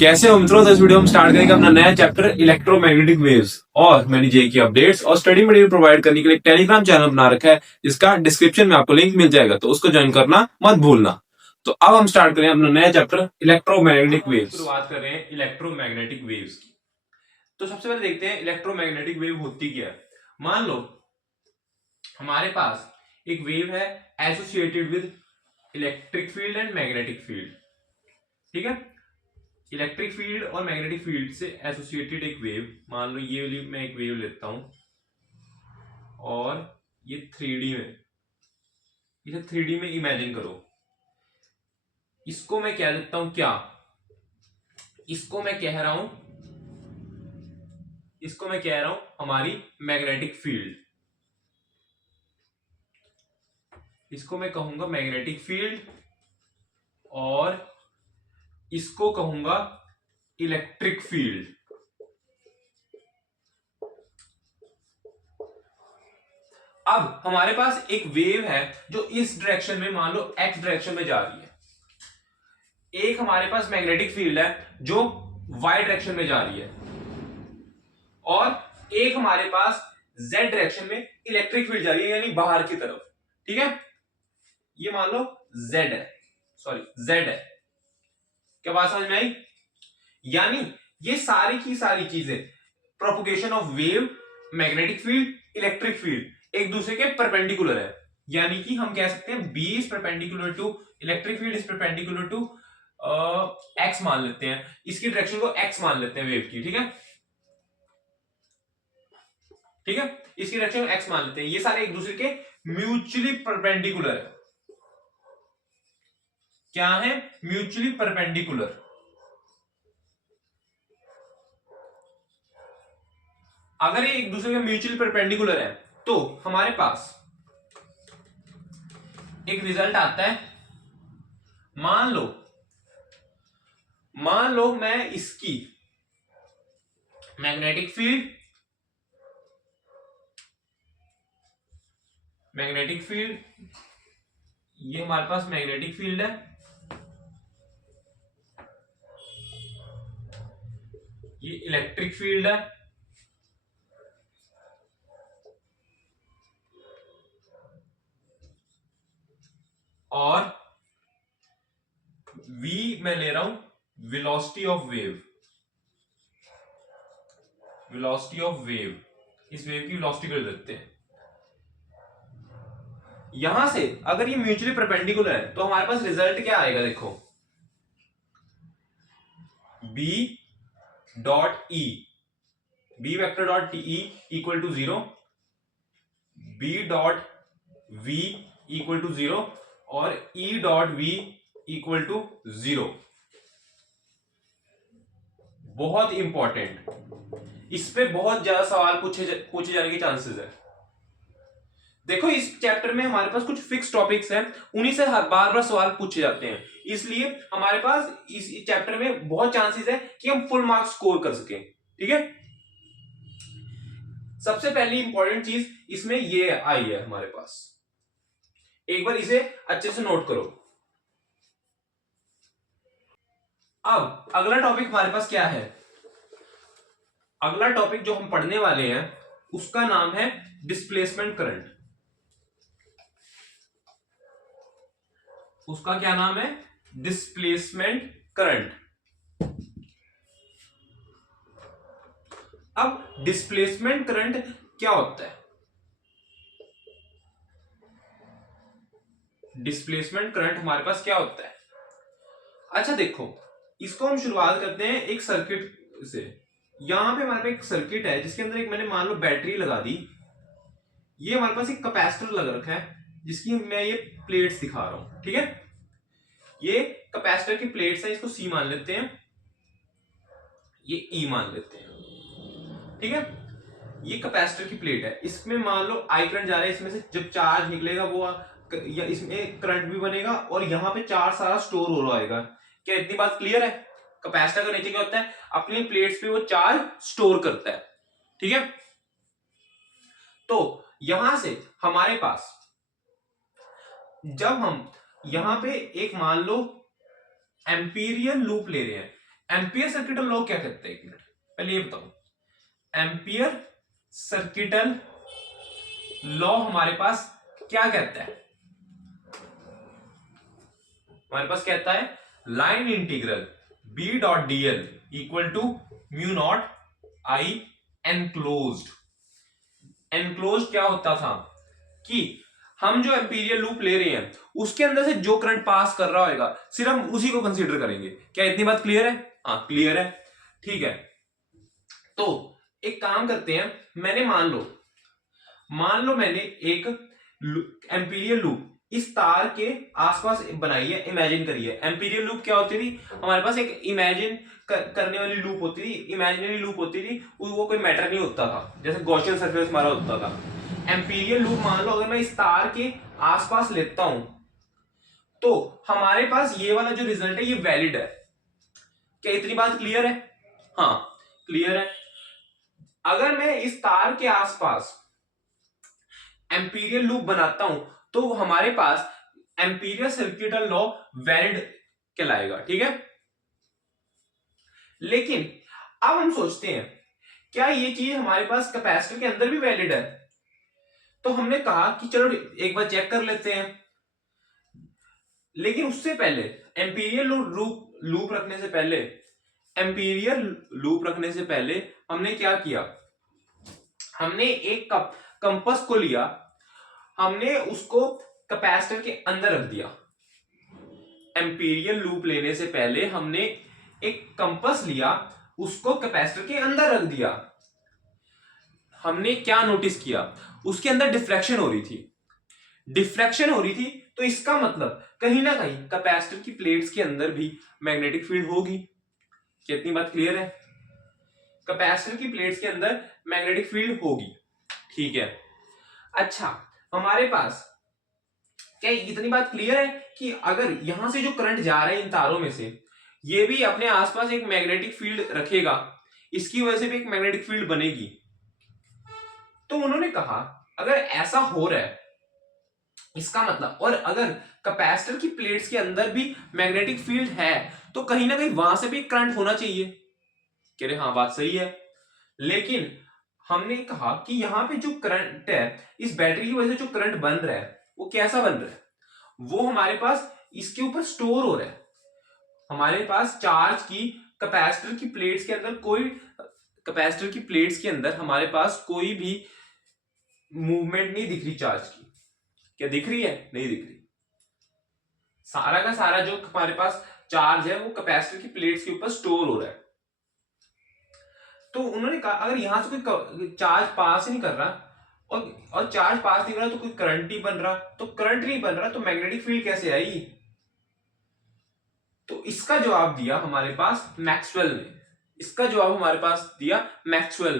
कैसे हो मित्रों। तो इस वीडियो में स्टार्ट करेंगे अपना नया चैप्टर इलेक्ट्रोमैग्नेटिक वेव्स। और मैंने जेई की अपडेट्स और स्टडी मटेरियल प्रोवाइड करने के लिए एक टेलीग्राम चैनल बना रखा है, जिसका डिस्क्रिप्शन में आपको लिंक मिल जाएगा, तो उसको ज्वाइन करना मत भूलना। तो अब हम स्टार्ट करें अपना नया चैप्टर इलेक्ट्रोमैग्नेटिक वेव्स। शुरुआत कर रहे हैं इलेक्ट्रोमैग्नेटिक वेव्स की। तो सबसे पहले देखते हैं इलेक्ट्रोमैग्नेटिक वेव होती क्या है। मान लो हमारे पास एक वेव है associated with electric field and magnetic field. ठीक है, इलेक्ट्रिक फील्ड और मैग्नेटिक फील्ड से एसोसिएटेड एक वेव। मान लो ये वाली मैं एक वेव लेता हूं और ये 3D में, इसे 3D में इमेजिन करो। इसको मैं कह देता हूं क्या, इसको मैं कह रहा हूं हमारी मैग्नेटिक फील्ड। इसको मैं कहूंगा मैग्नेटिक फील्ड और इसको कहूंगा इलेक्ट्रिक फील्ड। अब हमारे पास एक वेव है जो इस डायरेक्शन में, मान लो एक्स डायरेक्शन में जा रही है। एक हमारे पास मैग्नेटिक फील्ड है जो वाई डायरेक्शन में जा रही है, और एक हमारे पास जेड डायरेक्शन में इलेक्ट्रिक फील्ड जा रही है, यानी बाहर की तरफ। ठीक है, ये मान लो जेड है, जेड है। क्या बात समझ में आई? यानी ये सारी की सारी चीजें, propagation of wave, magnetic field, electric field एक दूसरे के परपेंडिकुलर है। यानी कि हम कह सकते हैं B is perpendicular to electric field is perpendicular to X मान लेते हैं, इसकी डायरेक्शन को एक्स मान लेते हैं वेव की। ठीक है, इसकी डायरेक्शन एक्स मान लेते हैं। ये सारे एक दूसरे के म्यूचुअली परपेंडिकुलर है। क्या है? Mutually perpendicular. अगर ये एक दूसरे के म्यूचुअली परपेंडिकुलर है तो हमारे पास एक रिजल्ट आता है। मान लो मैं इसकी मैग्नेटिक फील्ड ये हमारे पास मैग्नेटिक फील्ड है, ये इलेक्ट्रिक फील्ड है, और v मैं ले रहा हूं वेलोसिटी ऑफ वेव। इस वेव की वेलोसिटी को देते हैं। यहां से अगर ये म्यूचुअली परपेंडिकुलर है तो हमारे पास रिजल्ट क्या आएगा, देखो b dot E, B vector dot E equal to 0, b dot v equal to 0 और e dot v equal to 0। बहुत इंपॉर्टेंट, इस पे बहुत ज्यादा सवाल पूछे जाने के चांसेस है। देखो इस चैप्टर में हमारे पास कुछ फिक्स टॉपिक्स हैं, उन्हीं से हर बार सवाल पूछे जाते हैं, इसलिए हमारे पास इस चैप्टर में बहुत चांसेस है कि हम फुल मार्क्स स्कोर कर सकें। ठीक है, सबसे पहली इंपॉर्टेंट चीज इसमें ये आई है हमारे पास, एक बार इसे अच्छे से नोट करो। अब अगला टॉपिक हमारे पास क्या है? अगला टॉपिक जो हम पढ़ने वाले हैं उसका नाम है डिस्प्लेसमेंट करंट। उसका क्या नाम है? Displacement current. अब डिस्प्लेसमेंट करंट क्या होता है? डिस्प्लेसमेंट करंट हमारे पास क्या होता है? अच्छा देखो, इसको हम शुरुआत करते हैं एक सर्किट से। यहां पे हमारे पास एक सर्किट है जिसके अंदर एक मैंने मान लो बैटरी लगा दी। ये हमारे पास एक कैपेसिटर लगा रखा है जिसकी मैं ये प्लेट्स दिखा रहा हूं। ठीक है, ये कैपेसिटर की प्लेट्स है, इसको सी मान लेते हैं, ये ई मान लेते हैं। ठीक है, ये कैपेसिटर की प्लेट है, इसमें मान लो आई करंट जा रहा है, इसमें से जब चार्ज निकलेगा वो या इसमें करंट भी बनेगा और यहां पे चार्ज सारा स्टोर हो रहा होगा। क्या इतनी बात क्लियर है? कैपेसिटर का नीचे क्या होता है, अपनी प्लेट्स पे वो चार्ज स्टोर करता है। ठीक है, तो यहां से हमारे पास जब हम यहां पे एक मान लो एम्पीरियल लूप ले रहे हैं, एम्पियर सर्किटल लॉ क्या कहते हैं, एक मिनट पहले ये बताओ। एम्पियर सर्किटल लॉ हमारे पास क्या कहता है? हमारे पास कहता है line integral B dot DL equal to mu naught I enclosed. Enclosed क्या होता था कि हम जो एम्पीरियल लूप ले रहे हैं उसके अंदर से जो करंट पास कर रहा होगा सिर्फ हम उसी को कंसीडर करेंगे। क्या इतनी बात क्लियर है? हाँ क्लियर है, ठीक है। तो एक काम करते हैं, मैंने मान लो मैंने एक एम्पीरियल लूप इस तार के आसपास बनाई है, इमेजिन करिए। एम्पीरियल लूप क्या होती थी? हमारे पास एक इमेजिन करने वाली लूप होती थी, इमेजिनरी लूप होती थी, वो कोई मैटर नहीं होता था, जैसे गॉसियन सरफेस हमारा होता था। एम्पीरियल लूप मान लो अगर मैं इस तार के आसपास लेता हूं तो हमारे पास ये वाला जो रिजल्ट है ये वैलिड है। क्या इतनी बात क्लियर है? हाँ क्लियर है। अगर मैं इस तार के आसपास एम्पीरियल लूप बनाता हूं तो हमारे पास एम्पीरियल सर्किटल लॉ वैलिड कहलाएगा, ठीक है। लेकिन अब हम सोचते हैं क्या ये चीज हमारे पास कैपेसिटर के अंदर भी वैलिड है? तो हमने कहा कि चलो एक बार चेक कर लेते हैं। लेकिन उससे पहले एम्पीरियल लूप रखने से पहले हमने क्या किया? हमने एक कंपास को लिया, हमने उसको कैपेसिटर के अंदर रख दिया। एम्पीरियल लूप लेने से पहले हमने एक कंपास लिया, उसको कैपेसिटर के अंदर रख दिया। हमने क्या नोटिस किया? उसके अंदर डिफ्रैक्शन हो रही थी। तो इसका मतलब कहीं ना कहीं कैपेसिटर की प्लेट्स के अंदर भी मैग्नेटिक फील्ड होगी। कितनी बात क्लियर है? कैपेसिटर की प्लेट्स के अंदर मैग्नेटिक फील्ड होगी, ठीक है। अच्छा, हमारे पास क्या इतनी बात क्लियर है कि अगर यहां से जो करंट जा रहा है इन तारों में से, ये भी अपने आसपास एक मैग्नेटिक फील्ड रखेगा, इसकी वजह से भी एक मैग्नेटिक फील्ड बनेगी। तो उन्होंने कहा अगर ऐसा हो रहा है इसका मतलब, और अगर कैपेसिटर की प्लेट्स के अंदर भी मैग्नेटिक फील्ड है तो कहीं ना कहीं वहां से भी करंट होना चाहिए। कह रहे हाँ बात सही है, लेकिन हमने कहा कि यहां पे जो करंट है, इस बैटरी की वजह से जो करंट बन रहा है वो कैसा बन रहा है? वो हमारे पास इसके ऊपर स्टोर हो रहा है। हमारे पास चार्ज की कैपेसिटर की प्लेट्स के अंदर हमारे पास कोई भी मूवमेंट नहीं दिख रही चार्ज की। क्या दिख रही है? नहीं दिख रही। सारा का सारा जो हमारे पास चार्ज है वो कैपेसिटर की प्लेट्स के ऊपर स्टोर हो रहा है। तो उन्होंने कहा अगर यहां से कोई चार्ज पास नहीं कर रहा और चार्ज पास नहीं कर रहा तो कोई करंट नहीं बन रहा, तो करंट नहीं बन रहा तो मैग्नेटिक फील्ड कैसे आई? तो इसका जवाब दिया हमारे पास मैक्सवेल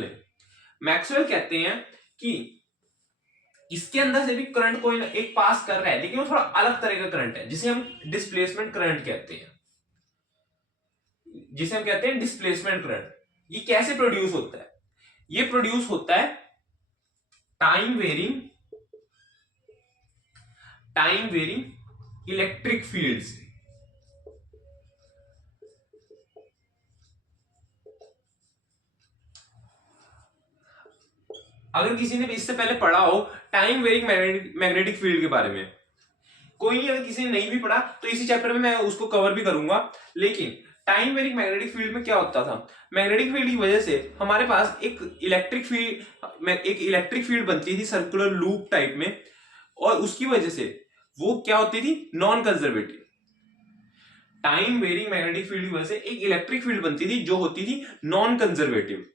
ने। मैक्सवेल कहते हैं कि इसके अंदर से भी करंट कोई एक पास कर रहा है, लेकिन वो थोड़ा अलग तरह का करंट है जिसे हम डिस्प्लेसमेंट करंट कहते हैं। ये कैसे प्रोड्यूस होता है? ये प्रोड्यूस होता है टाइम वेरिंग इलेक्ट्रिक फील्ड से। अगर किसी ने इससे पहले पढ़ा हो टाइम वेरिंग मैग्नेटिक फील्ड के बारे में, कोई नहीं, अगर किसी ने नहीं भी पढ़ा तो इसी चैप्टर में मैं उसको कवर भी करूंगा। लेकिन टाइम वेरिंग मैग्नेटिक फील्ड में क्या होता था? मैग्नेटिक फील्ड की वजह से हमारे पास एक इलेक्ट्रिक फील्ड बनती थी सर्कुलर लूप टाइप में, और उसकी वजह से वो क्या होती थी? Non conservative. Time varying magnetic field की वजह से एक इलेक्ट्रिक फील्ड बनती थी जो होती थी नॉन कंजर्वेटिव।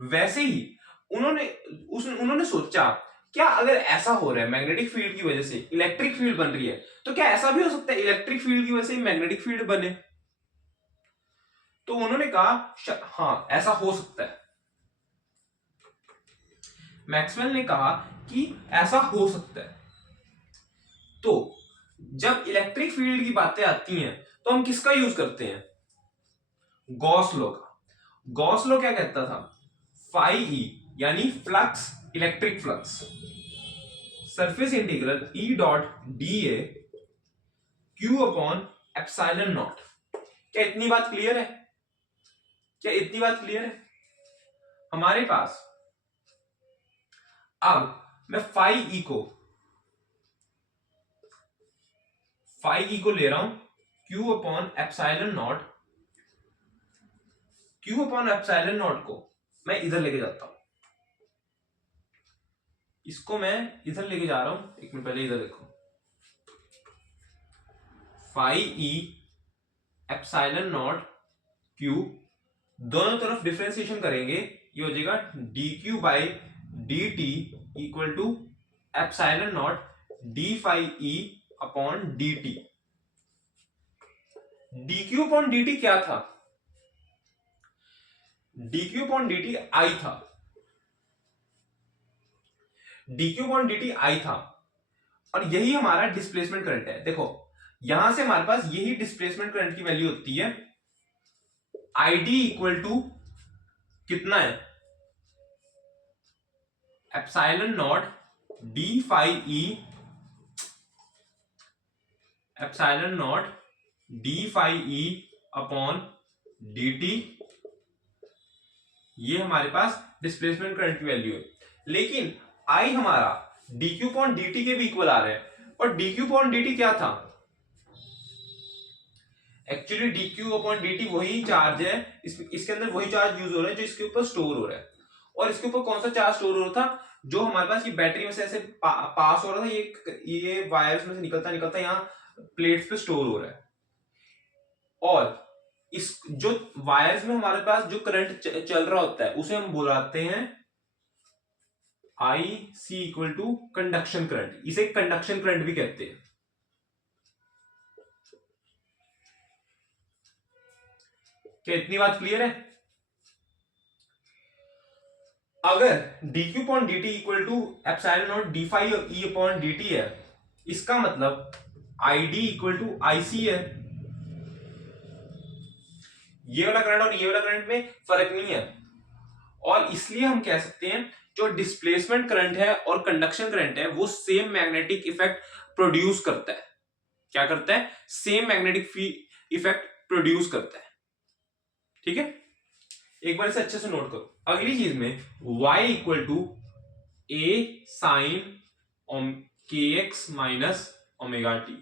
वैसे ही उन्होंने सोचा क्या अगर ऐसा हो रहा है मैग्नेटिक फील्ड की वजह से इलेक्ट्रिक फील्ड बन रही है, तो क्या ऐसा भी हो सकता है इलेक्ट्रिक फील्ड की वजह से मैग्नेटिक फील्ड बने? तो उन्होंने कहा हाँ ऐसा हो सकता है। मैक्सवेल ने कहा कि ऐसा हो सकता है। तो जब इलेक्ट्रिक फील्ड की बातें आती हैं तो हम किसका यूज करते हैं? गॉस लॉ का। गॉस लॉ क्या कहता था? फाई ई यानी flux, electric flux, surface integral E dot D A Q upon epsilon not. क्या इतनी बात क्लियर है? क्या इतनी बात क्लियर है? हमारे पास अब मैं फाई ई को ले रहा हूं Q upon epsilon naught, Q upon epsilon not को मैं इधर लेके जाता हूं, इसको मैं इधर लेके जा रहा हूं। एक मिनट पहले इधर देखो, phi E epsilon naught Q, दोनों तरफ डिफरेंशिएशन करेंगे, ये हो जाएगा D Q by D T equal to epsilon naught D phi E upon D T. D Q upon D T क्या था? D Q upon D T I था, D Q upon D T I था, और यही हमारा displacement current है। देखो यहां से हमारे पास यही डिस्प्लेसमेंट करंट की वैल्यू होती है, आईडी इक्वल टू कितना है, epsilon naught D phi E, epsilon naught D phi E upon D T, ये हमारे पास डिस्प्लेसमेंट करंट की वैल्यू है। लेकिन आई हमारा D Q upon D T के भी इक्वल आ रहा है, और D Q upon D T क्या था? Actually D Q upon D T वही चार्ज है, इसके अंदर वही चार्ज यूज हो रहा है जो इसके ऊपर स्टोर हो रहा है। और इसके ऊपर कौन सा चार्ज स्टोर हो रहा था? जो हमारे पास ये बैटरी में से ऐसे पास हो रहा था, ये वायर्स में से निकलता निकलता यहाँ प्लेट्स पे स्टोर हो रहा है। और इस जो वायर्स में हमारे पास जो करंट चल रहा होता है उसे हम बुलाते हैं आई सी इक्वल टू कंडक्शन करंट, इसे कंडक्शन करंट भी कहते हैं। क्या इतनी बात क्लियर है? अगर dq upon dt equal to epsilon naught D phi E upon D T है, इसका मतलब id इक्वल टू ic है। ये वाला करंट और ये वाला करंट में फर्क नहीं है, और इसलिए हम कह सकते हैं जो डिस्प्लेसमेंट करंट है और कंडक्शन करंट है वो सेम मैग्नेटिक इफेक्ट प्रोड्यूस करता है। क्या करता है? सेम मैग्नेटिक इफेक्ट प्रोड्यूस करता है। ठीक है, एक बार इसे अच्छे से नोट करो। अगली चीज में y equal to A sine के एक्स माइनस ओमेगा टी,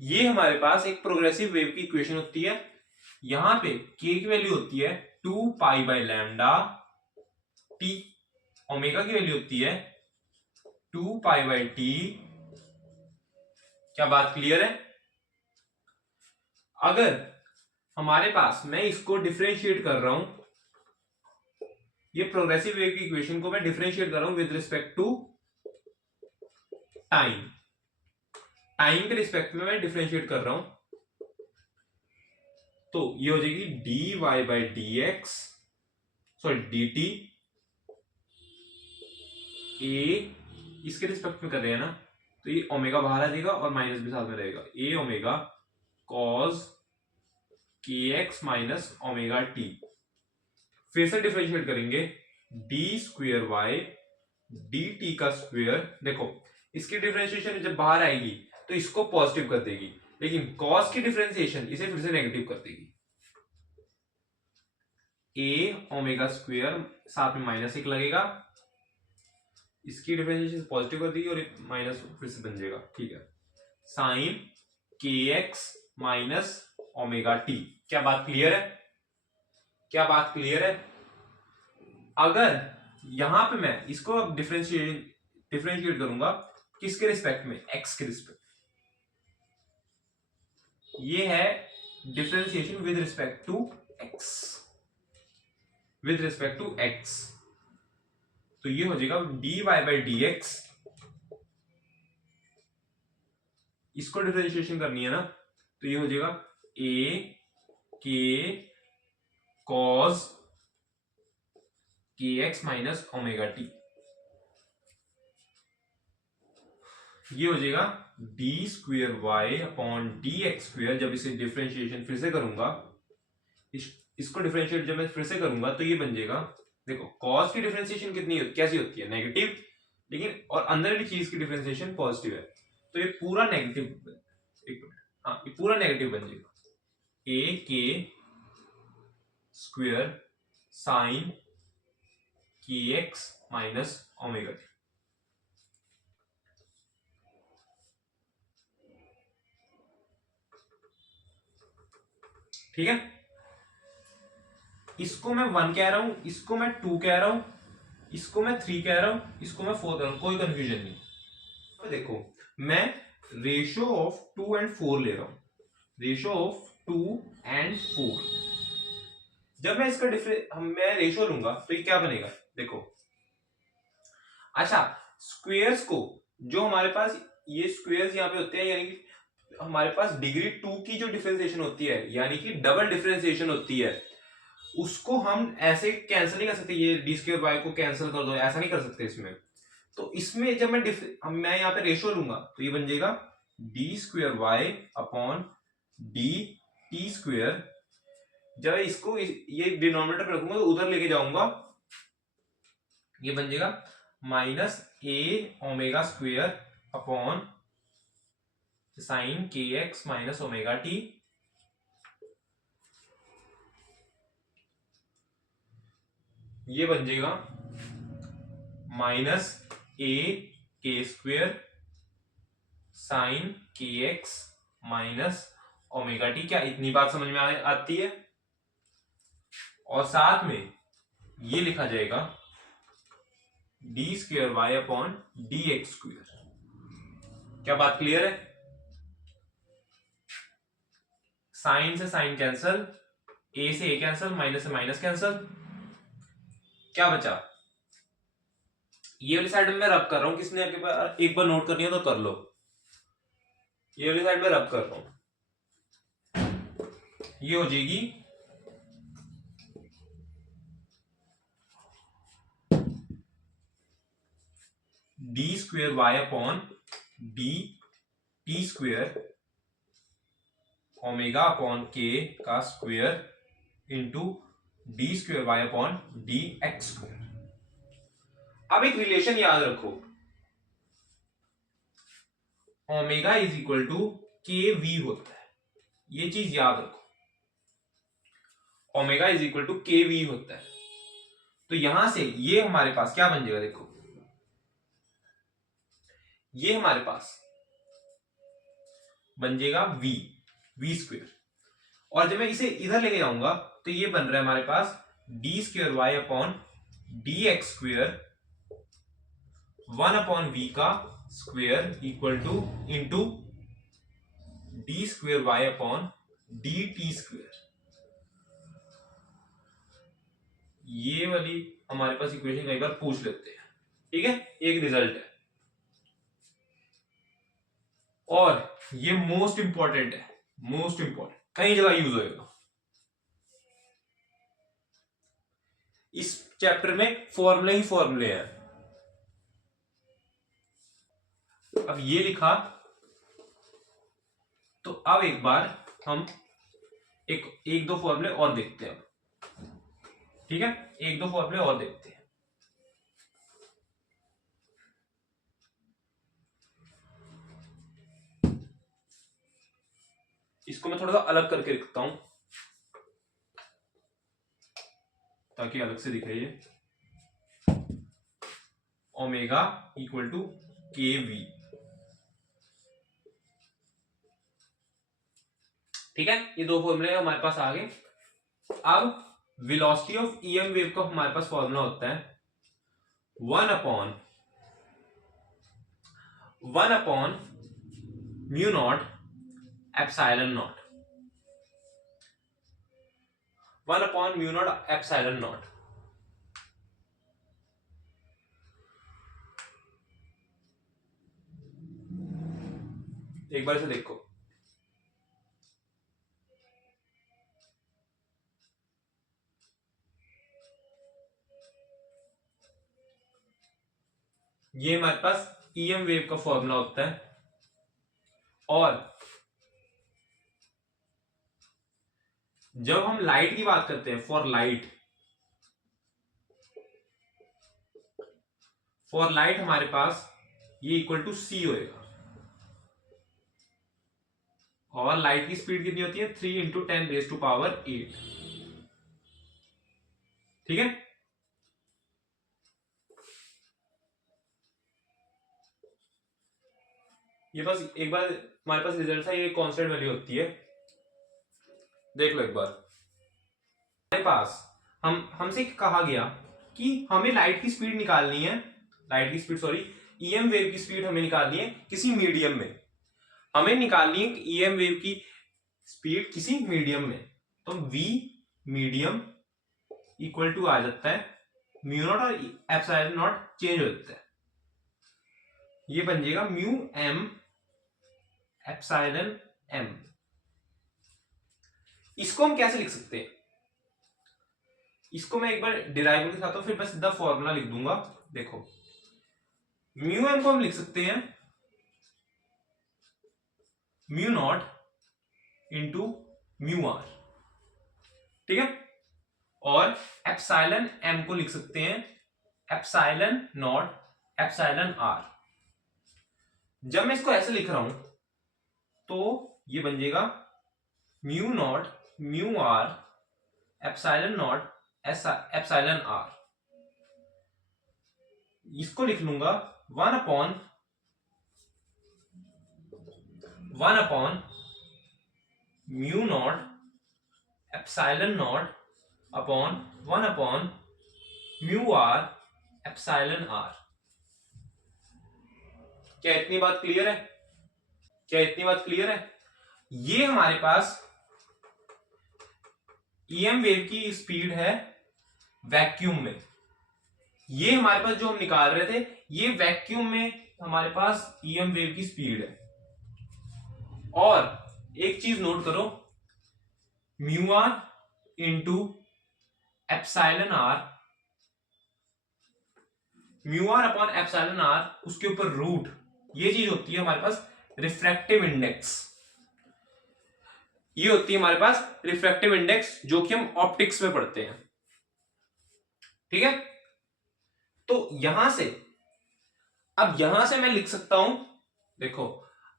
ये हमारे पास एक प्रोग्रेसिव वेव की इक्वेशन होती है। यहां पे k की वैल्यू होती है 2 pi by lambda T, omega की वैल्यू होती है 2 पाई बाय टी। क्या बात क्लियर है? अगर हमारे पास, मैं इसको डिफरेंशिएट कर रहा हूं, ये प्रोग्रेसिव वेव की इक्वेशन को मैं डिफरेंशिएट कर रहा हूं with respect to time, time के रिस्पेक्ट में मैं डिफरेंशिएट कर रहा हूं, तो ये हो जाएगी D Y by D X, sorry D T, ए इसके रिस्पेक्ट में कर रहे हैं ना, तो ये ओमेगा बाहर आ जाएगा और माइनस भी साथ में रहेगा, ए ओमेगा कॉस के एक्स माइनस ओमेगा टी। फिर से डिफरेंशिएट करेंगे, D square Y D T का स्क्वेयर। देखो इसकी डिफरेंशिएशन जब बाहर आएगी तो इसको पॉजिटिव कर देगी, लेकिन कॉस की डिफरेंशिएशन इसे फिर से नेगेटिव कर देगी। ए ओमेगा स्क्वेयर साथ में माइनस एक लगेगा, इसकी डिफरेंशिएशन पॉजिटिव कर देगी और माइनस फिर से बन जाएगा। ठीक है, साइन के एक्स माइनस ओमेगा टी। क्या बात क्लियर है? क्या बात क्लियर है? अगर यहां पे मैं इसको अब डिफरेंशिएट करूंगा किसके रिस्पेक्ट में? एक्स के रिस्पेक्ट। ये है differentiation with respect to X, with respect to X. तो ये हो जाएगा D Y by D X, इसको डिफरेंशिएशन करनी है ना, तो ये हो जाएगा ए के कॉस के एक्स माइनस ओमेगा टी। ये हो जाएगा D square Y upon D X square. जब इसे डिफरेंशिएशन फिर से करूंगा, इसको डिफरेंशिएट जब मैं फिर से करूंगा तो ये बन जाएगा, देखो कॉस की डिफरेंशिएशन कितनी कैसी होती है? नेगेटिव, लेकिन और अंदर वाली चीज की डिफरेंशिएशन पॉजिटिव है, तो ये पूरा नेगेटिव, एक मिनट, हाँ ये पूरा नेगेटिव बन जाएगा। ए के स्क्वेयर साइन के एक्स माइनस ओमेगा टी। ठीक है, इसको मैं 1 कह रहा हूं, इसको मैं 2 कह रहा हूं, इसको मैं 3 कह रहा हूं, इसको मैं 4 कह रहा हूं, कोई कंफ्यूजन नहीं। तो देखो मैं रेशियो ऑफ 2 एंड 4 ले रहा हूं, रेशियो ऑफ 2 एंड 4। जब मैं इसका मैं रेशियो लूंगा तो ये क्या बनेगा, देखो। अच्छा, स्क्वेयर्स को जो हमारे पास ये स्क्वेयर्स यहां पे होते हैं, यानी कि हमारे पास डिग्री 2 की जो डिफरेंशिएशन होती है, यानी कि डबल डिफरेंशिएशन होती है, उसको हम ऐसे कैंसिल नहीं कर सकते, ये डी स्क्वायर वाई को कैंसिल कर दो, ऐसा नहीं कर सकते इसमें। तो इसमें जब मैं यहाँ पे रेशियो लूंगा तो ये बन जाएगा D square Y upon D T square. जब इसको ये डिनोमिनेटर पे रखूंगा तो उधर लेके जाऊंगा, ये बन जाएगा माइनस ए ओमेगा स्क्वेयर अपॉन साइन के एक्स माइनस ओमेगा टी। ये बन जाएगा माइनस ए के स्क्वेयर साइन के एक्स माइनस ओमेगा टी। क्या इतनी बात समझ में आती है? और साथ में ये लिखा जाएगा D square Y upon D X square. क्या बात क्लियर है? साइन से साइन कैंसल, ए से ए कैंसल, माइनस से माइनस कैंसल, क्या बचा? ये वाली साइड में मैं रब कर रहा हूं, किसने आपके पास एक बार नोट करनी है तो कर लो। ये वाली साइड में रब कर रहा हूं, ये हो जाएगी D square Y upon D T square omega upon K का square into D square Y upon D X square. अब एक रिलेशन याद रखो, omega is equal to K V होता है, ये चीज याद रखो, omega is equal to K V होता है। तो यहां से ये हमारे पास क्या बन जाएगा, देखो ये हमारे पास बन जाएगा वी स्क्वेयर। और जब मैं इसे इधर लेके जाऊंगा तो ये बन रहा है हमारे पास D square Y upon D X square 1 upon V का square equal to into D square Y upon D T square. ये वाली हमारे पास इक्वेशन कई बार पूछ लेते हैं, ठीक है, एक रिजल्ट है। और ये मोस्ट इंपॉर्टेंट है, मोस्ट इंपॉर्टेंट, कई जगह यूज होएगा। इस चैप्टर में फॉर्मूले ही फॉर्मूले हैं। अब ये लिखा, तो अब एक बार हम एक दो फॉर्मूले और देखते हैं, ठीक है, एक दो फॉर्मूले और देखते हैं। इसको मैं थोड़ा सा अलग करके लिखता हूं ताकि अलग से दिखे। ये omega equal to K we, ठीक है, ये दो फॉर्मूले हमारे पास आ गए। अब वेलोसिटी ऑफ ईएम वेव का हमारे पास फॉर्मूला होता है 1 upon mu naught epsilon not, 1 upon mu naught epsilon not. एक बार इसे देखो, ये हमारे पास ईएम वेव का फॉर्मूला होता है। और जब हम लाइट की बात करते हैं, फॉर लाइट हमारे पास ये इक्वल टू सी होएगा। और लाइट की स्पीड कितनी होती है, 3 × 10⁸। ठीक है। ये बस एक बार हमारे पास रिजल्ट था, ये कांस्टेंट वैल्यू होती है, देख लो एक बार। हमारे पास हमसे कहा गया कि हमें लाइट की स्पीड निकालनी है, लाइट की स्पीड सॉरी ईएम वेव की स्पीड हमें निकालनी है किसी मीडियम में, हमें निकालनी है ईएम वेव की स्पीड किसी मीडियम में। तो v मीडियम इक्वल टू आ जाता है म्यू नॉट और एप्सिलॉन नॉट चेंज हो जाता है, ये बन जाएगा म्यू एम एप्सिलॉन एम। इसको हम कैसे लिख सकते हैं, इसको मैं एक बार डिराइव करके दिखाता हूं, फिर मैं सीधा फॉर्मूला लिख दूंगा। देखो म्यू एम को हम लिख सकते हैं mu naught into mu R, ठीक है। और एप्सिलॉन एम को लिख सकते हैं एप्सिलॉन नॉट एप्सिलॉन आर। जब मैं इसको ऐसे लिख रहा हूं तो ये बन जाएगा mu naught mu R epsilon naught epsilon R. इसको लिख लूंगा one upon mu naught epsilon naught upon 1 upon mu R epsilon R. क्या इतनी बात क्लियर है, क्या इतनी बात क्लियर है? ये हमारे पास ईएम वेव की स्पीड है वैक्यूम में, ये हमारे पास जो हम निकाल रहे थे ये वैक्यूम में हमारे पास ईएम वेव की स्पीड है। और एक चीज नोट करो, mu R into epsilon R, mu R upon epsilon R, उसके ऊपर रूट, ये चीज होती है हमारे पास रिफ्रैक्टिव इंडेक्स, ये होती है हमारे पास रिफ्रैक्टिव इंडेक्स जो कि हम ऑप्टिक्स में पढ़ते हैं, ठीक है। तो यहां से अब यहां से मैं लिख सकता हूं, देखो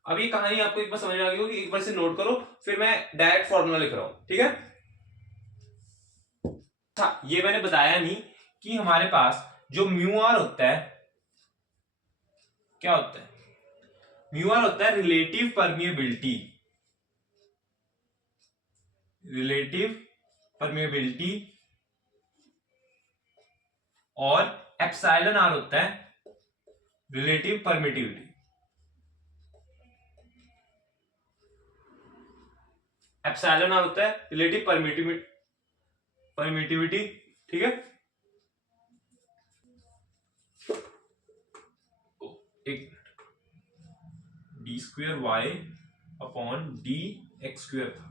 अब ये कहानी आपको एक बार समझ में आ गई होगी, एक बार से नोट करो, फिर मैं डायरेक्ट फॉर्मूला लिख रहा हूं, ठीक है। अच्छा ये मैंने बताया नहीं कि हमारे पास जो म्यू आर होता है क्या होता है, म्यू आर होता है रिलेटिव परमिएबिलिटी, रिलेटिव परमिएबिलिटी, और एप्सिलॉन आर होता है रिलेटिव परमिटिविटी, एप्सिलॉन आर होता है रिलेटिव परमिटिविटी, ठीक है। एक D square Y upon D X square था,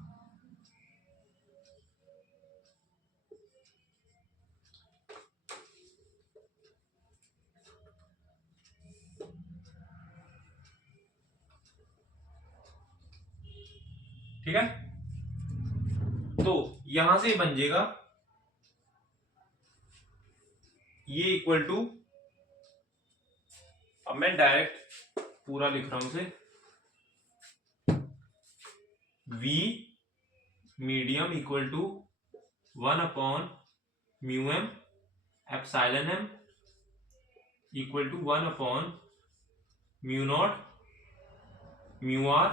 ठीक है। तो यहां से बन जाएगा ये इक्वल टू, अब मैं डायरेक्ट पूरा लिख रहा हूं उसे, v medium equal to 1 upon mu M epsilon M equal to 1 upon mu naught mu R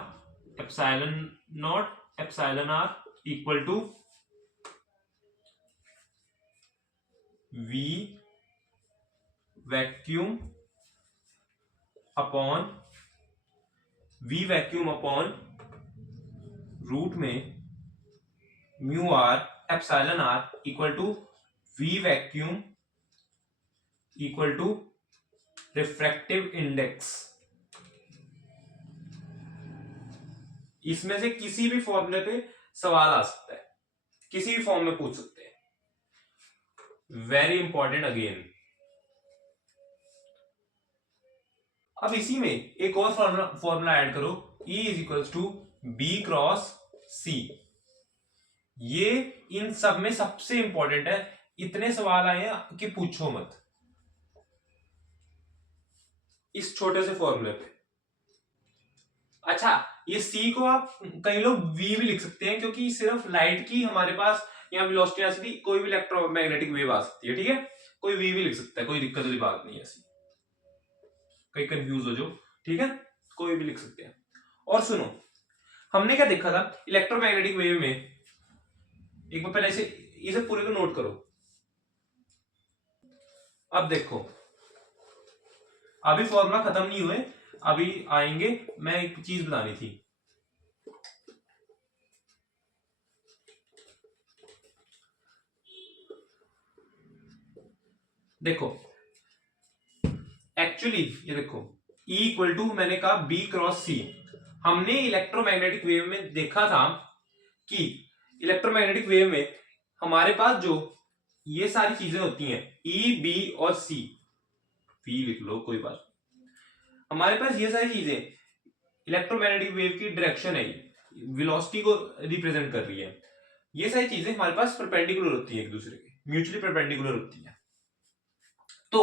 epsilon naught epsilon R equal to v vacuum upon root में mu R epsilon R equal to v vacuum equal to refractive index. इसमें से किसी भी फॉर्मूले पे सवाल आ सकता है, किसी भी फॉर्म में पूछ सकते हैं, वेरी इंपॉर्टेंट अगेन। अब इसी में एक और फॉर्मूला ऐड करो, E is equals to B cross C, ये इन सब में सबसे इंपॉर्टेंट है, इतने सवाल आए हैं कि पूछो मत इस छोटे से फॉर्मूले पे। अच्छा ये C को आप कई लोग V भी लिख सकते हैं, क्योंकि सिर्फ लाइट की हमारे पास यहाँ वेलोसिटी आ सकती है, कोई भी इलेक्ट्रोमैग्नेटिक वेव आ सकती है, ठीक है, कोई वी भी लिख सकता है, कोई दिक्कत वाली बात नहीं है ऐसी, कहीं कंफ्यूज हो जो, ठीक है, कोई भी लिख सकते हैं। और सुनो, हमने क्या देखा था इलेक्ट्रोमैग्नेटिक वेव में, एक बार पहले इसे पूरे को नोट करो। अब देखो, अभी फॉर्मूला खत्म नहीं हुए, अभी आएंगे, मैं एक चीज बतानी थी। देखो एक्चुअली ये देखो, E इक्वल टू मैंने कहा B क्रॉस C। हमने इलेक्ट्रोमैग्नेटिक वेव में देखा था कि इलेक्ट्रोमैग्नेटिक वेव में हमारे पास जो ये सारी चीजें होती हैं E, B और C, V लिख लो कोई बात, हमारे पास ये सारी चीजें इलेक्ट्रोमैग्नेटिक वेव की डायरेक्शन है, वेलोसिटी को रिप्रेजेंट कर रही है। ये सारी चीजें हमारे पास परपेंडिकुलर होती है एक दूसरे के, म्यूचुअली परपेंडिकुलर होती है। तो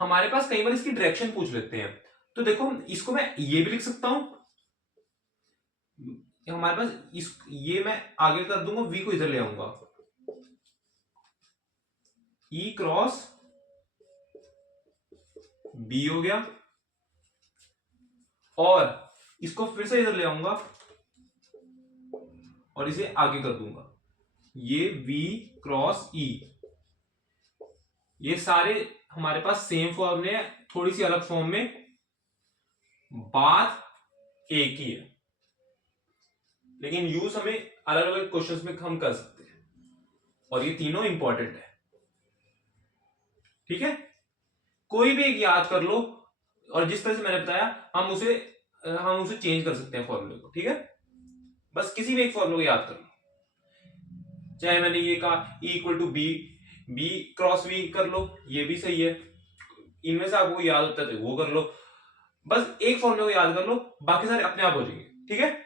हमारे पास कई बार इसकी डायरेक्शन पूछ लेते हैं, तो देखो इसको मैं ये भी लिख सकता हूं, हमारे पास ये मैं आगे कर दूंगा, V को इधर ले आऊंगा, E क्रॉस B हो गया, और इसको फिर से इधर ले आऊंगा और इसे आगे कर दूंगा, ये V क्रॉस E। ये सारे हमारे पास सेम फॉर्म में, थोड़ी सी अलग फॉर्म में, बात एक ही है, लेकिन यूज हमें अलग अलग क्वेश्चंस में हम कर सकते हैं, और ये तीनों इंपॉर्टेंट है, ठीक है। कोई भी एक याद कर लो, और जिस तरह से मैंने बताया हम उसे चेंज कर सकते हैं फॉर्मूले को, ठीक है। बस किसी भी एक फॉर्मूले को याद कर लो, चाहे मैंने ये कहा E equal to B cross V कर लो, ये भी सही है, इनमें से आपको याद होता है तो वो कर लो, बस एक फॉर्मूले को याद कर लो, बाकी सारे अपने आप हो जाएंगे, ठीक है।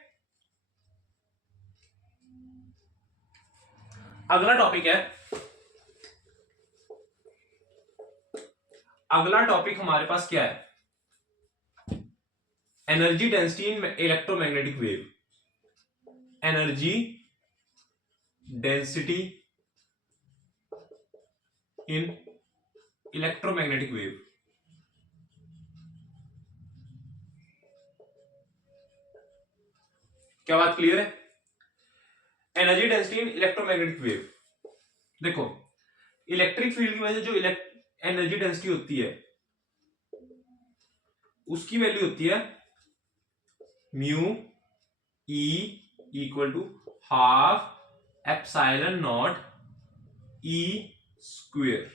अगला टॉपिक है, अगला टॉपिक हमारे पास क्या है, energy density in electromagnetic wave, energy density in electromagnetic wave. क्या बात क्लियर है? Energy density in electromagnetic wave, देखो इलेक्ट्रिक फील्ड की वजह से जो एनर्जी डेंसिटी होती है उसकी वैल्यू होती है mu E equal to half epsilon naught E square.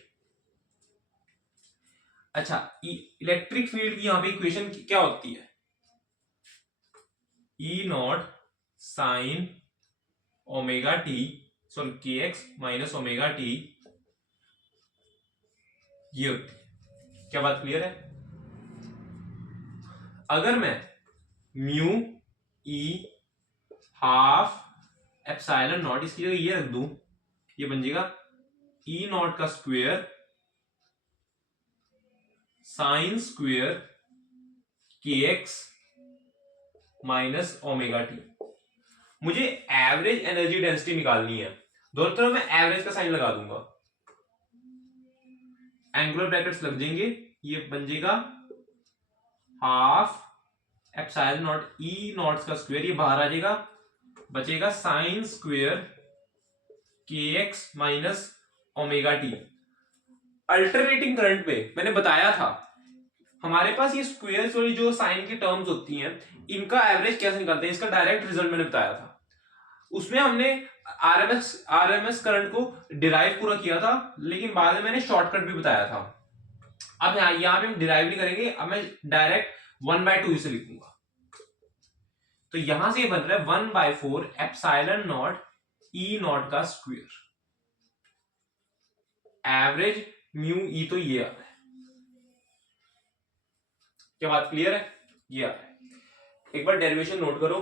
अच्छा, इलेक्ट्रिक फील्ड की यहां पे इक्वेशन क्या होती है, E naught sine omega T, sorry K X minus omega T, ये होती है। क्या बात क्लियर है? अगर मैं mu E half epsilon naught, इसकी जगह ये रख दूं, ये बन जाएगा E नॉट का square sine square K X minus omega T. मुझे एवरेज एनर्जी डेंसिटी निकालनी है, दोनों तरफ मैं एवरेज का साइन लगा दूंगा, एंगुलर ब्रैकेट्स लग जाएंगे, ये बन जाएगा half epsilon naught E naught का स्क्वायर, ये बाहर आ जाएगा, बचेगा sign square K X minus omega T. Alternating current पे मैंने बताया था हमारे पास ये स्क्वायर्स वाली जो साइन की टर्म्स होती हैं, इनका एवरेज कैसे निकालते हैं, इसका डायरेक्ट रिजल्ट मैंने बताया था, उसमें हमने आरएमएस करंट को डिराइव पूरा किया था, लेकिन बाद में मैंने शॉर्टकट भी बताया था। अब यहां पे हम डिराइव नहीं करेंगे, अब मैं डायरेक्ट 1/2 इसे लिखूंगा, तो यहां से ये बन रहा है 1/4 एप्सिलॉन नॉट E नॉट का स्क्वायर, एवरेज म्यू E तो ये आ रहा है। क्या बात क्लियर है? ये आ रहा है, एक बार डेरिवेशन नोट करो,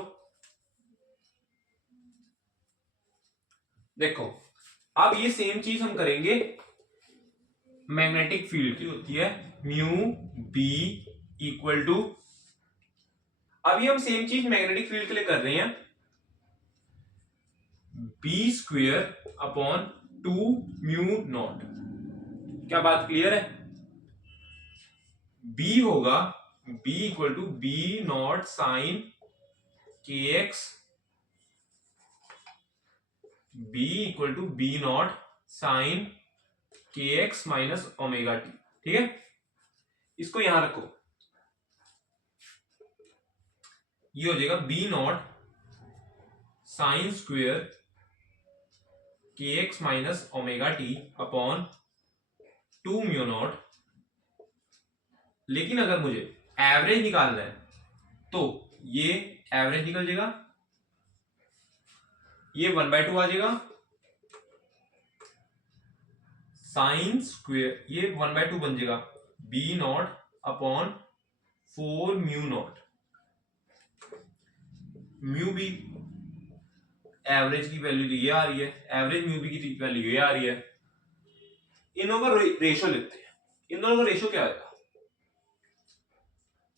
देखो अब ये सेम चीज हम करेंगे मैग्नेटिक फील्ड की, होती है म्यू B इक्वल टू, अभी हम सेम चीज मैग्नेटिक फील्ड के लिए कर रहे हैं, B square upon 2 mu naught. क्या बात क्लियर है? बी होगा B equal to B naught sine के X, B equal to B naught sine के एक्स माइनस ओमेगा टी। ठीक है, इसको यहां रखो, ये हो जाएगा B naught sine square K X minus omega T upon 2 mu naught. लेकिन अगर मुझे एवरेज निकालना है तो ये एवरेज निकल जाएगा, ये 1/2 आ जाएगा, साइन स्क्वेयर ये 1/2 बन जाएगा, B naught upon 4 mu naught. Mu B average की वैल्यू ये आ रही है, एवरेज म्यू बी की वैल्यू ये आ रही है। इन दोनों का रेशो लेते हैं। इन दोनों का रेशो क्या आएगा?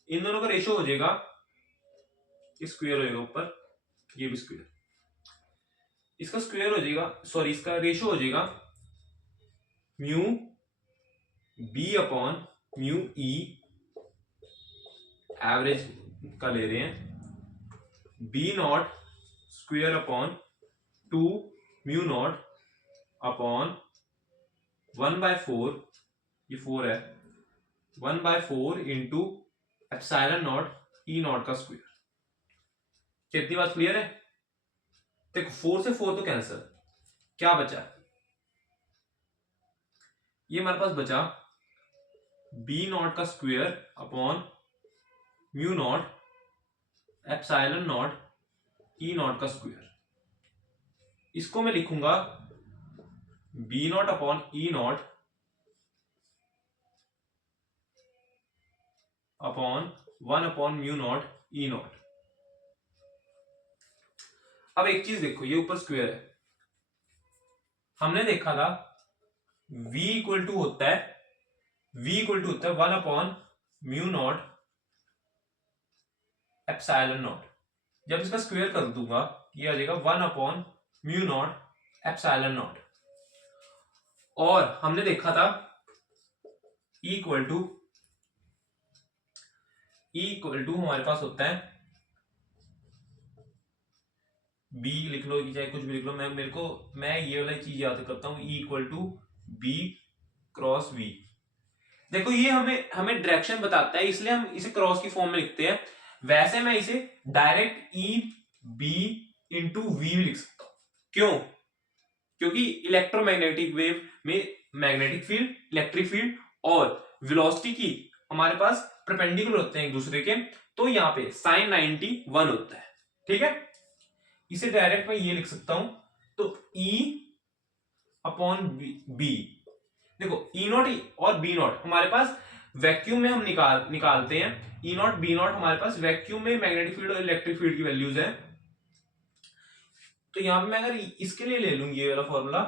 इन दोनों का रेशो हो जाएगा, स्क्वायर हो जाएगा ऊपर, ये भी स्क्वायर, इसका स्क्वायर हो जाएगा, सॉरी इसका रेशो हो जाएगा mu B upon mu E, average का ले रहे हैं, B naught square upon 2 mu naught upon 1/4, ये 4 है, 1/4 into epsilon naught E naught का स्क्वायर। कितनी बात क्लियर है? देखो 4 से 4 तो कैंसिल, क्या बचा? ये हमारे पास बचा बी नॉट का square upon mu naught epsilon naught E naught का स्क्वायर। इसको मैं लिखूंगा B naught upon E naught upon 1 upon mu naught E naught. अब एक चीज देखो, ये ऊपर स्क्वायर है, हमने देखा था v इक्वल टू होता है, v इक्वल टू होता है 1 upon mu naught epsilon not. जब इसका स्क्वायर कर दूंगा ये आ जाएगा 1 upon mu naught epsilon not. और हमने देखा था इक्वल टू हमारे पास होता है, b लिख लो चाहे कुछ भी लिख लो, मैं ये वाली चीज याद करता हूं, E equal to B cross V. देखो ये हमें डायरेक्शन बताता है, इसलिए हम इसे क्रॉस की फॉर्म में लिखते हैं। वैसे मैं इसे direct E B into V लिख सकता हूं। क्यों? क्योंकि इलेक्ट्रोमैग्नेटिक वेव में मैग्नेटिक फील्ड, इलेक्ट्रिक फील्ड और वेलोसिटी की हमारे पास परपेंडिकुलर होते हैं एक दूसरे के, तो यहाँ पे साइन 91 होता है। ठीक है, इसे डायरेक्ट मैं ये लिख सकता हूं, तो E अपॉन बी। देखो E नॉट और बी नॉट हमारे पास वैक्यूम में हम निकालते हैं, E नॉट बी नॉट हमारे पास वैक्यूम में मैग्नेटिक फील्ड और इलेक्ट्रिक फील्ड की वैल्यूज है। तो यहां पे मैं अगर इसके लिए ले लूं ये वाला फॉर्मूला,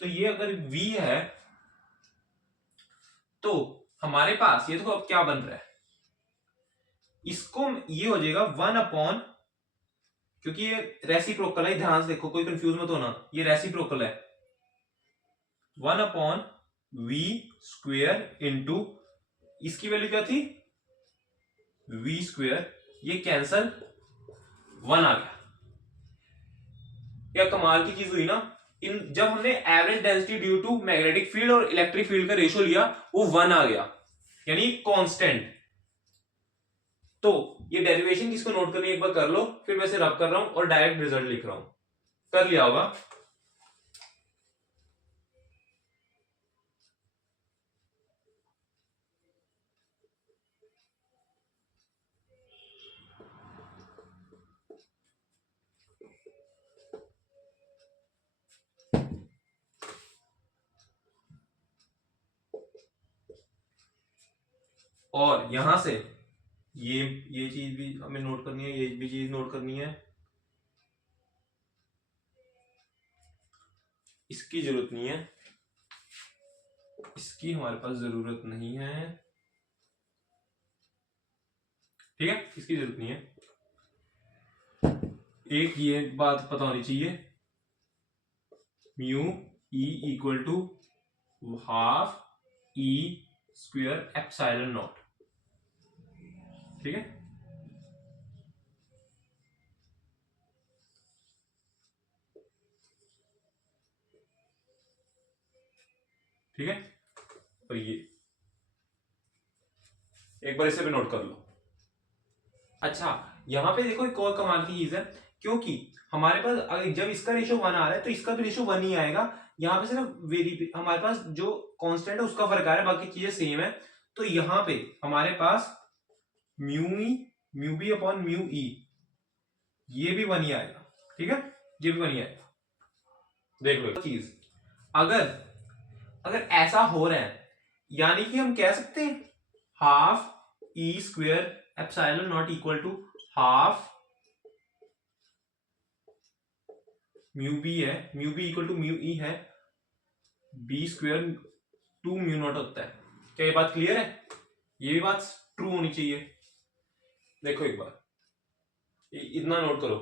तो ये अगर V है तो हमारे पास ये देखो अब क्या बन रहा है, इसको ये हो जाएगा 1 अपॉन, क्योंकि ये रेसिप्रोकल है, ध्यान से देखो कोई कंफ्यूज मत होना, ये रेसिप्रोकल है, 1 अपॉन वी स्क्वेयर इंटू इसकी वैल्यू क्या थी वी स्क्वेयर, ये कैंसल 1 आ गया। क्या कमाल की चीज हुई ना, जब हमने average density due to magnetic field और इलेक्ट्रिक फील्ड का रेशियो लिया वो 1 आ गया, यानी कांस्टेंट। तो ये डेरिवेशन किसको नोट करनी है एक बार कर लो, फिर मैं इसे रब कर रहा हूं और डायरेक्ट रिजल्ट लिख रहा हूं, कर लिया होगा। और यहां से ये चीज भी हमें नोट करनी है, ये भी चीज नोट करनी है, इसकी जरूरत नहीं है, इसकी हमारे पास जरूरत नहीं है, ठीक है, इसकी जरूरत नहीं है। एक ये बात पता होनी चाहिए, mu E equal to half E square epsilon naught. ठीक है, ठीक है। और ये एक बार इसे भी नोट कर लो। अच्छा, यहां पे देखो एक और कमाल की चीज है, क्योंकि हमारे पास अगर जब इसका रेशो 1 आ रहा है तो इसका भी रेशो 1 ही आएगा। यहाँ पे सिर्फ हमारे पास जो कांस्टेंट है उसका फर्क आ रहा है, बाकी चीजें सेम है। तो यहाँ पे हमारे पास म्यू बी अपॉन म्यू ई, ये भी 1 ही आएगा। ठीक है, ये भी 1 ही आएगा। देख लो चीज, अगर अगर ऐसा हो रहा है, यानी कि हम कह सकते हैं half E square epsilon naught equal to half mu B है, mu B equal to mu E है, बी स्क्वायर 2 म्यू नॉट होता है। क्या ये बात क्लियर है? ये भी बात ट्रू होनी चाहिए। देखो एक बार, इतना नोट करो।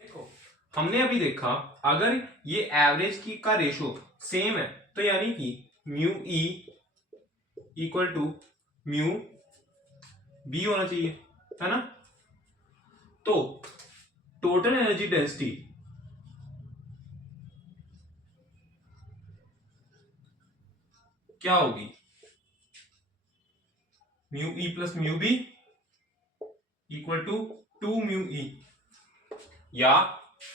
देखो, हमने अभी देखा अगर ये एवरेज की का रेशो सेम है तो यानी कि mu E equal to mu B होना चाहिए, है ना? तो टोटल एनर्जी डेंसिटी क्या होगी? Mu E plus mu B equal to 2 mu E या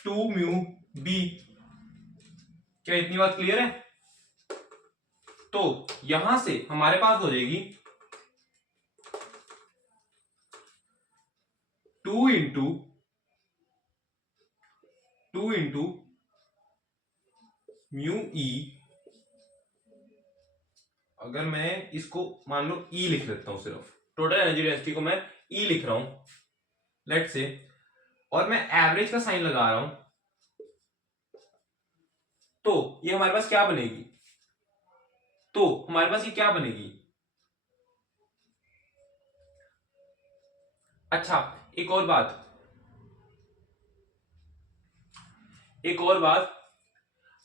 2 म्यू बी। क्या इतनी बात क्लियर है? तो यहां से हमारे पास हो जाएगी 2 इंटू म्यू ई। अगर मैं इसको मान लो ई लिख लेता हूं, सिर्फ टोटल एनर्जी डेंसिटी को मैं ई लिख रहा हूं लेट से, और मैं एवरेज का साइन लगा रहा हूं, तो ये हमारे पास क्या बनेगी? तो हमारे पास ये क्या बनेगी? अच्छा, एक और बात,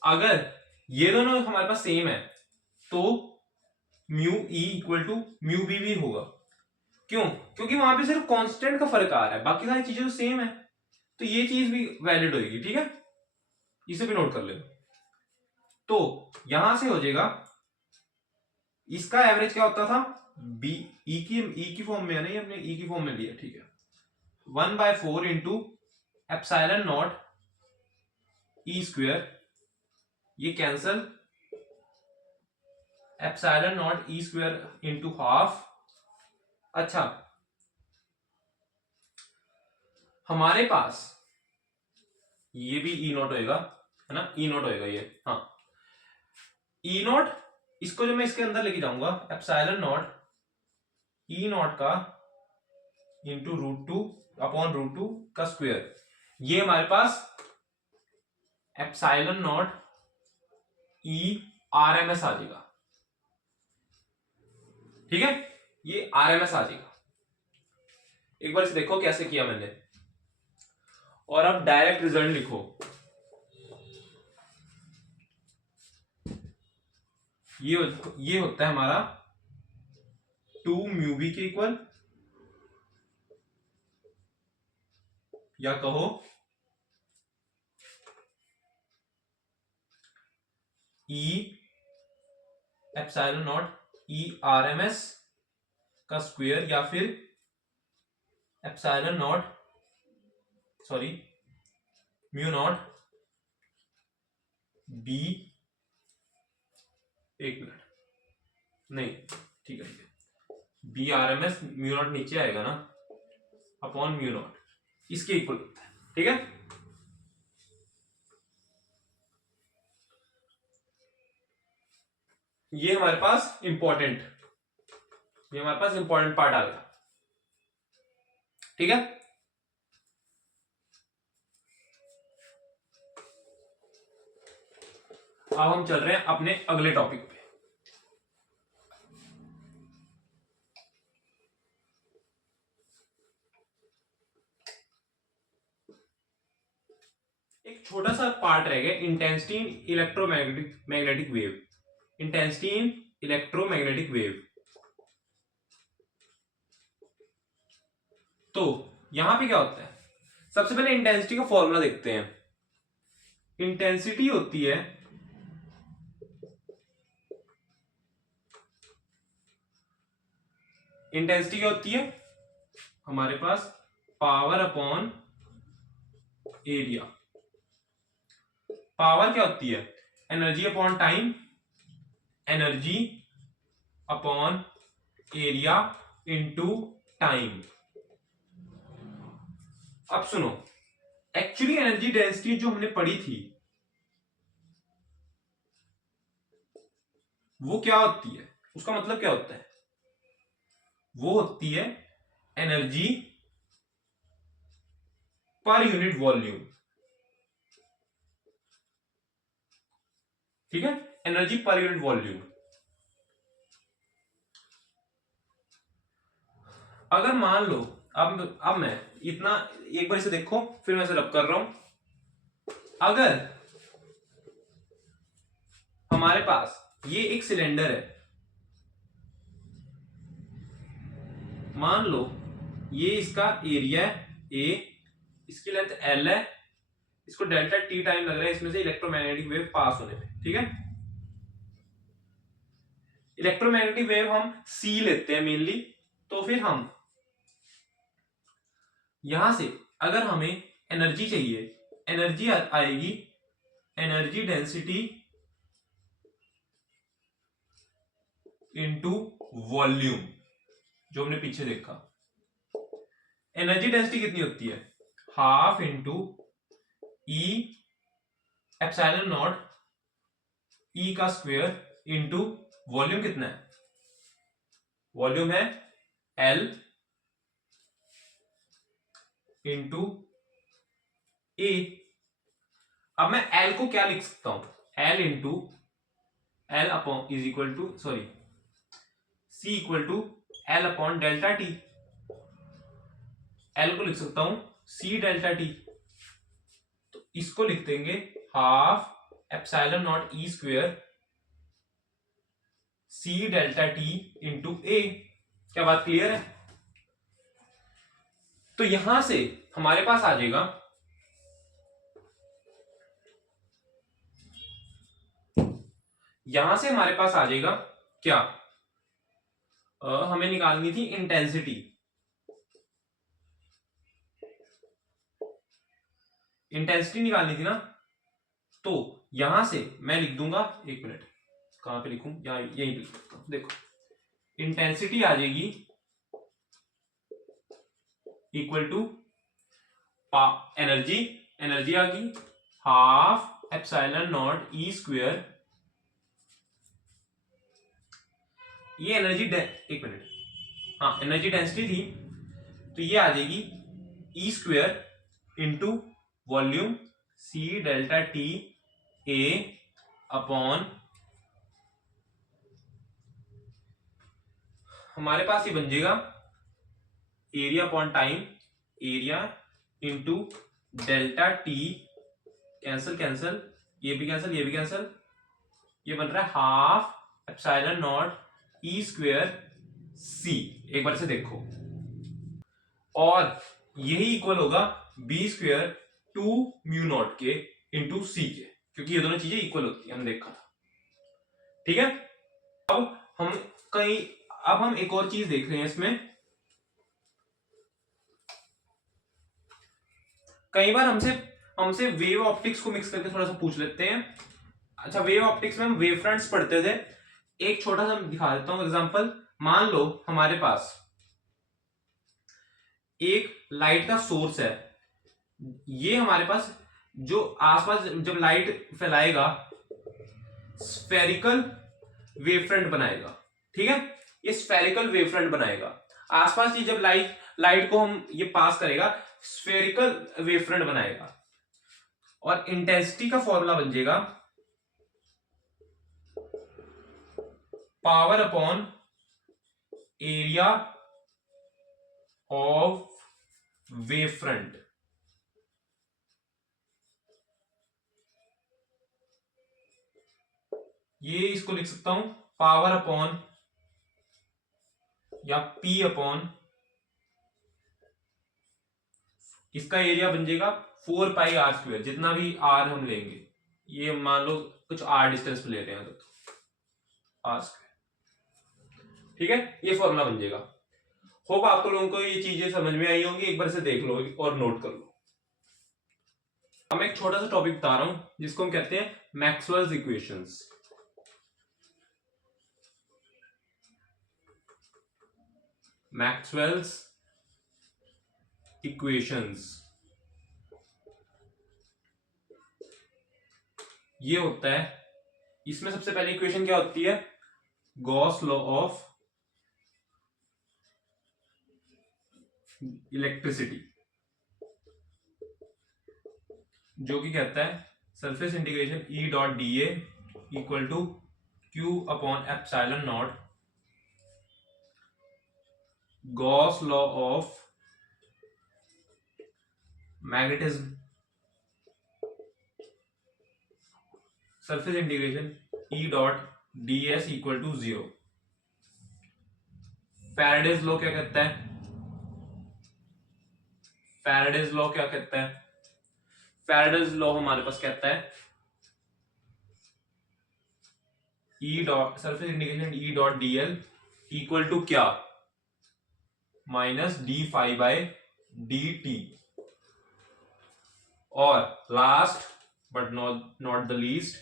अगर ये दोनों हमारे पास सेम है तो mu E equal to mu B भी होगा। क्यों? क्योंकि वहां पे सिर्फ कांस्टेंट का फर्क आ रहा है, बाकी सारी चीजें तो सेम है, तो ये चीज भी वैलिड होगी। ठीक है, इसे भी नोट कर ले। तो यहां से हो जाएगा, इसका एवरेज क्या होता था? बी ई की फॉर्म में है ना, ये हमने ई की फॉर्म में लिया। ठीक है, 1/4 into epsilon naught E square, ये cancel, epsilon naught E square into half. अच्छा, हमारे पास ये भी ई नॉट होएगा, है ना? ई नॉट होएगा ये, हाँ ई नॉट। इसको जब मैं इसके अंदर लेके जाऊंगा, एप्सिलॉन नॉट ई नॉट का इंटू √2 अपॉन √2 का स्क्वायर, ये हमारे पास एप्सिलॉन नॉट ई आरएमएस आ जाएगा। ठीक है, ये आरएमएस आ जाएगा। एक बार इसे देखो कैसे किया मैंने, और अब डायरेक्ट रिजल्ट लिखो। ये होता है हमारा 2 म्यू बी के इक्वल, या कहो ई एप्सिलॉन नॉट ई आरएमएस का स्क्वायर, या फिर epsilon not mu not be, एक मिनट, नहीं ठीक है, बी आरएमएस म्यू नॉट नीचे आएगा ना, अपॉन म्यू नॉट, इसके इक्वल होता है। ठीक है, ये हमारे पास इंपॉर्टेंट पार्ट आ गया। ठीक है, अब हम चल रहे हैं अपने अगले टॉपिक पे। एक छोटा सा पार्ट रह गया, intensity in electromagnetic wave. Intensity in electromagnetic wave. तो यहां पे क्या होता है, सबसे पहले इंटेंसिटी का फॉर्मूला देखते हैं। इंटेंसिटी होती है इंटेंसिटी क्या होती है हमारे पास, पावर अपॉन एरिया। पावर क्या होती है, energy upon time, energy upon area into time. अब सुनो, एक्चुअली एनर्जी डेंसिटी जो हमने पढ़ी थी वो क्या होती है, उसका मतलब क्या होता है, वो होती है एनर्जी पर यूनिट वॉल्यूम। ठीक है, एनर्जी पर यूनिट वॉल्यूम। अगर मान लो, अब मैं इतना एक बार इसे देखो, फिर मैं इसे रब कर रहा हूं। अगर हमारे पास ये एक सिलेंडर है, मान लो ये इसका एरिया है ए, इसकी लेंथ एल है, इसको डेल्टा टी टाइम लग रहा है इसमें से इलेक्ट्रोमैग्नेटिक वेव पास होने में। ठीक है, इलेक्ट्रोमैग्नेटिक वेव हम सी लेते हैं मेनली। तो फिर हम यहां से अगर हमें एनर्जी चाहिए, एनर्जी आएगी एनर्जी डेंसिटी इनटू वॉल्यूम, जो हमने पीछे देखा। एनर्जी डेंसिटी कितनी होती है, half into E epsilon naught E का स्क्वायर इंटू वॉल्यूम कितना है, वॉल्यूम है एल इंटू ए। अब मैं एल को क्या लिख सकता हूं, L into L upon is equal to sorry C equal to L upon delta T. L को लिख सकता हूं सी डेल्टा टी, तो इसको लिख देंगे half epsilon naught E square C delta T into A. क्या बात क्लियर है? तो यहां से हमारे पास आ जाएगा क्या, हमें निकालनी थी इंटेंसिटी। इंटेंसिटी निकालनी थी ना, तो यहां से मैं लिख दूंगा, एक मिनट कहां पे लिखूं, यहां यहीं पे लिख सकता हूं। देखो इंटेंसिटी आ जाएगी इक्वल टू एनर्जी, एनर्जी आ गई half epsilon naught E square, ये एनर्जी एक मिनट, हाँ एनर्जी डेंसिटी थी, तो ये आ जाएगी E square into volume C delta T A upon, हमारे पास ये बन जाएगा area upon time, area into delta T, cancel cancel, ये भी कैंसल ये भी कैंसल, ये बन रहा है half epsilon naught E square C. एक बार से देखो, और यही इक्वल होगा B square two mu naught के इंटू सी के, क्योंकि ये दोनों चीजें इक्वल होती है, हमने देखा था। ठीक है, अब हम अब हम एक और चीज देख रहे हैं इसमें। कई बार हमसे वेव ऑप्टिक्स को मिक्स करके थोड़ा सा पूछ लेते हैं। अच्छा, वेव ऑप्टिक्स में हम वेव फ्रंट्स पढ़ते थे। एक छोटा सा दिखा देता हूं एग्जांपल। मान लो हमारे पास एक लाइट का सोर्स है, ये हमारे पास जो आसपास जब लाइट फैलाएगा स्फेरिकल वेवफ्रंट बनाएगा। ठीक है, ये स्फेरिकल वेवफ्रंट बनाएगा। आसपास ये जब लाइट को हम ये पास करेगा स्फेरिकल वेवफ्रंट बनाएगा, और इंटेंसिटी का फॉर्मूला बन जाएगा power upon area of wavefront. ये इसको लिख सकता हूं पावर अपॉन या P अपॉन, इसका एरिया बन जाएगा 4 पाई आर स्क्वायर, जितना भी आर हम लेंगे, ये मान लो कुछ आर डिस्टेंस पे ले रहे हैं तो आर स्क्वायर, ठीक है, ये फॉर्मूला बन जाएगा। होप आप लोगों को ये चीजें समझ में आई होंगी, एक बार से देख लो और नोट कर लो। अब मैं एक छोटा सा टॉपिक बता रहा हूं जिसको हम कहते हैं मैक्सवेल्स इक्वेशंस। मैक्सवेल्स इक्वेशंस ये होता है, इसमें सबसे पहले इक्वेशन क्या होती है, गॉस लॉ ऑफ इलेक्ट्रिसिटी, जो कि कहता है surface integration E dot D A equal to Q upon epsilon naught Gauss law of magnetism, surface integration E dot D S equal to 0। Faraday's law क्या कहता है, फैराडेज लॉ क्या कहता है, फैराडेज लॉ हमारे पास कहता है E dot surface integration E dot D L equal to क्या, minus D phi by D T. और last but not the least,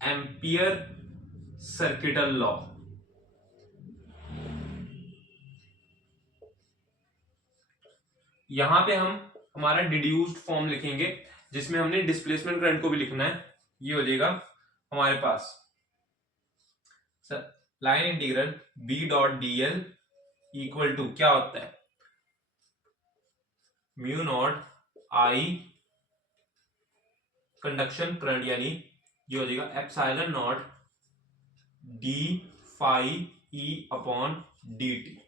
ampere circuital law. यहां पे हम हमारा डिड्यूस्ड फॉर्म लिखेंगे जिसमें हमने डिस्प्लेसमेंट करंट को भी लिखना है। ये हो जाएगा हमारे पास line integral B dot D L equal to क्या होता है, mu naught I conduction current, यानी ये हो जाएगा epsilon naught D phi E upon D T.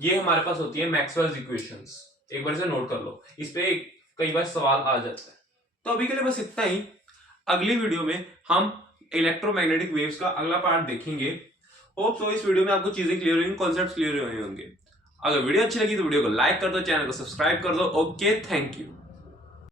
ये हमारे पास होती है मैक्सवेल्स इक्वेशंस, एक बार से नोट कर लो, इस पे कई बार सवाल आ जाता है। तो अभी के लिए बस इतना ही, अगली वीडियो में हम इलेक्ट्रोमैग्नेटिक वेव्स का अगला पार्ट देखेंगे। होप सो इस वीडियो में आपको चीजें क्लियर हुई, कॉन्सेप्ट्स क्लियर हुए होंगे। अगर वीडियो अच्छी लगी तो वीडियो को लाइक कर दो, चैनल को सब्सक्राइब कर दो। Okay, thank you.